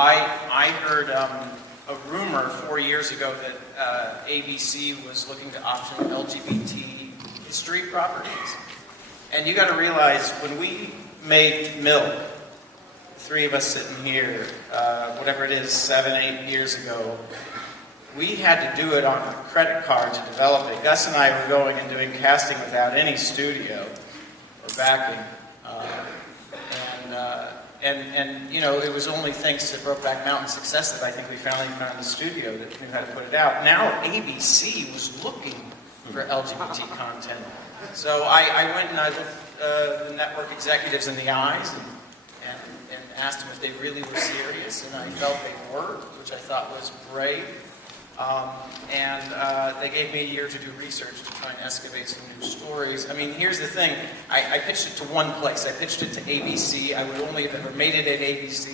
I heard a rumor 4 years ago that ABC was looking to option LGBT history properties. And you got to realize, when we made Milk, three of us sitting here, whatever it is, 7, 8 years ago, we had to do it on a credit card to develop it. Gus and I were going and doing casting without any studio or backing. And you know, it was only thanks to Brokeback Mountain's success that I think we finally found a studio that knew how to put it out. Now ABC was looking for LGBT content. So I went and I looked the network executives in the eyes and asked them if they really were serious, and I felt they were, which I thought was brave. They gave me a year to do research to try and excavate some new stories. I mean, here's the thing. I pitched it to one place. I pitched it to ABC. I would only have ever made it at ABC,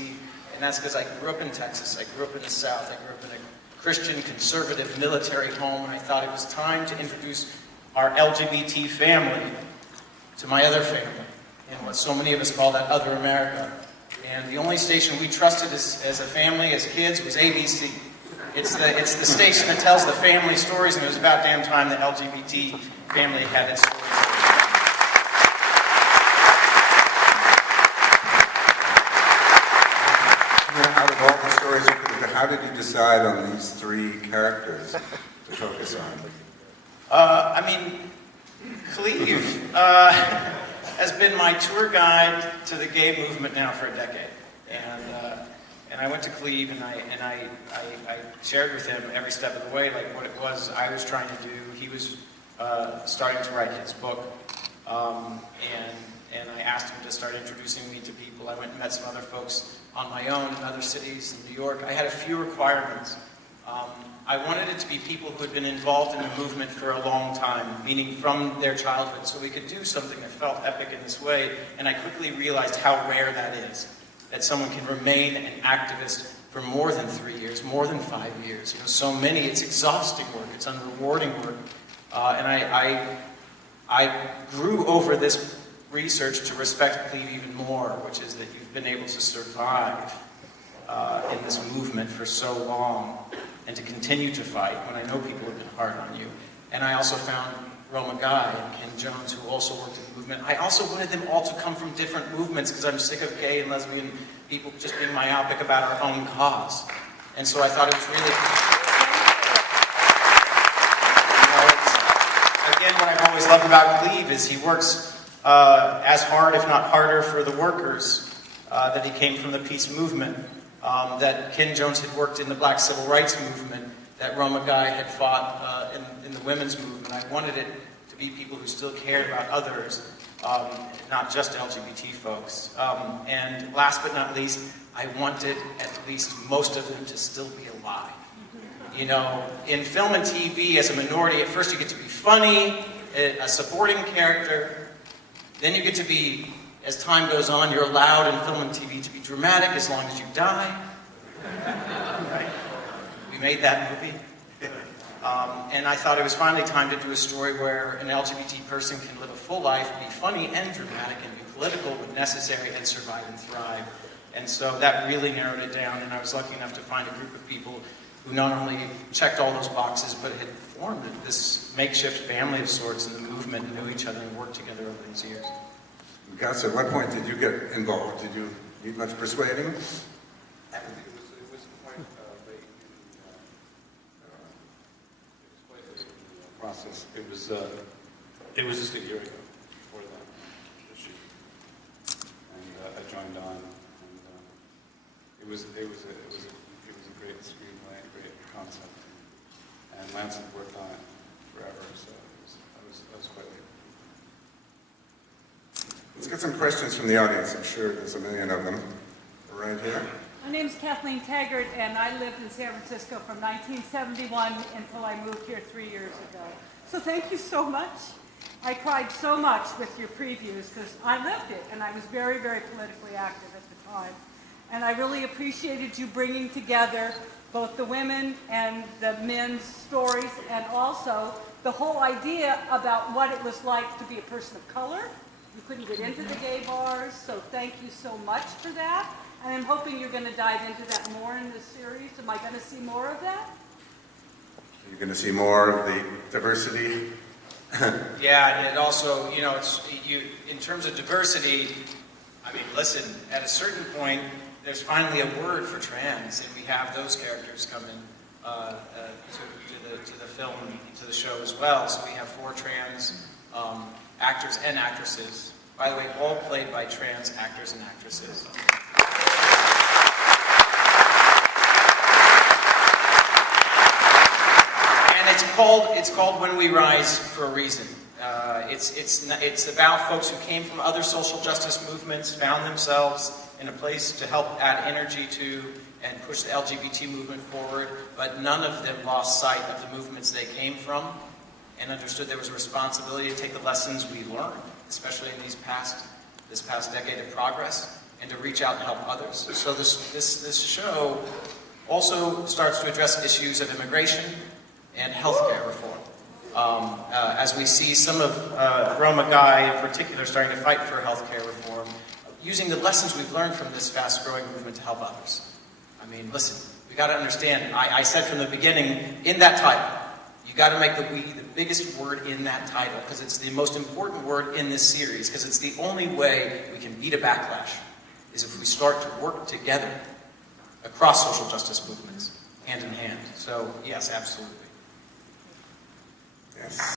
and that's because I grew up in Texas. I grew up in the South. I grew up in a Christian, conservative, military home, and I thought it was time to introduce our LGBT family to my other family, and what so many of us call that other America. And the only station we trusted as a family, as kids, was ABC. It's the station that tells the family stories, and it was about damn time the LGBT family had its stories. Out of all the stories you could have, how did you decide on these three characters to focus on? I mean, Cleve has been my tour guide to the gay movement now for a decade, and I went to Cleve and I shared with him every step of the way, like what it was I was trying to do. He was starting to write his book, and I asked him to start introducing me to people. I went and met some other folks on my own in other cities in New York. I had a few requirements. I wanted it to be people who had been involved in the movement for a long time, meaning from their childhood, so we could do something that felt epic in this way. And I quickly realized how rare that is, that someone can remain an activist for more than 3 years, more than 5 years. You know, so many, it's exhausting work, it's unrewarding work. And I grew over this research to respect Cleve even more, which is that you've been able to survive in this movement for so long, and to continue to fight when I know people have been hard on you. And I also found Roma Guy and Ken Jones, who also worked in the movement. I also wanted them all to come from different movements, because I'm sick of gay and lesbian people just being myopic about our own cause. And so I thought it was really... You know, again, what I've always loved about Cleve is he works as hard, if not harder, for the workers that he came from the peace movement. That Ken Jones had worked in the black civil rights movement, that Roma Guy had fought in the women's movement. I wanted it to be people who still cared about others, not just LGBT folks. And last but not least, I wanted at least most of them to still be alive. You know, in film and TV, as a minority, at first you get to be funny, a supporting character, then you get to be, as time goes on, you're allowed in film and TV to be dramatic as long as you die. Right? We made that movie. And I thought it was finally time to do a story where an LGBT person can live a full life, be funny and dramatic, and be political when necessary, and survive and thrive. And so that really narrowed it down, and I was lucky enough to find a group of people who not only checked all those boxes, but had formed this makeshift family of sorts in the movement, and knew each other and worked together over these years. Gus, at what point did you get involved? Did you need much persuading? It was quite late in the process. It was just a year ago before the shoot, and I joined on. And it was a great screenplay, a great concept, and Lance had worked on it forever, so I was quite late. Let's get some questions from the audience. I'm sure there's a million of them right here. My name's Kathleen Taggart, and I lived in San Francisco from 1971 until I moved here 3 years ago. So thank you so much. I cried so much with your previews because I lived it, and I was very, very politically active at the time. And I really appreciated you bringing together both the women and the men's stories, and also the whole idea about what it was like to be a person of color. You couldn't get into the gay bars, so thank you so much for that. And I'm hoping you're going to dive into that more in this series. Am I going to see more of that? You're going to see more of the diversity. Yeah, and it also, you know, in terms of diversity, I mean, listen, at a certain point, there's finally a word for trans, and we have those characters come in to the film, to the show as well. So we have 4 trans actors and actresses. By the way, all played by trans actors and actresses. And it's called When We Rise for a reason. It's about folks who came from other social justice movements, found themselves in a place to help add energy to and push the LGBT movement forward, but none of them lost sight of the movements they came from and understood there was a responsibility to take the lessons we learned, especially in this past decade of progress, and to reach out and help others. So this show also starts to address issues of immigration and healthcare reform. As we see some of Roma Guy in particular starting to fight for healthcare reform, using the lessons we've learned from this fast-growing movement to help others. I mean, listen, we got to understand, I said from the beginning, in that title, you got to make the "we" the biggest word in that title, because it's the most important word in this series, because it's the only way we can beat a backlash, is if we start to work together across social justice movements, hand in hand. So, yes, absolutely. Yes.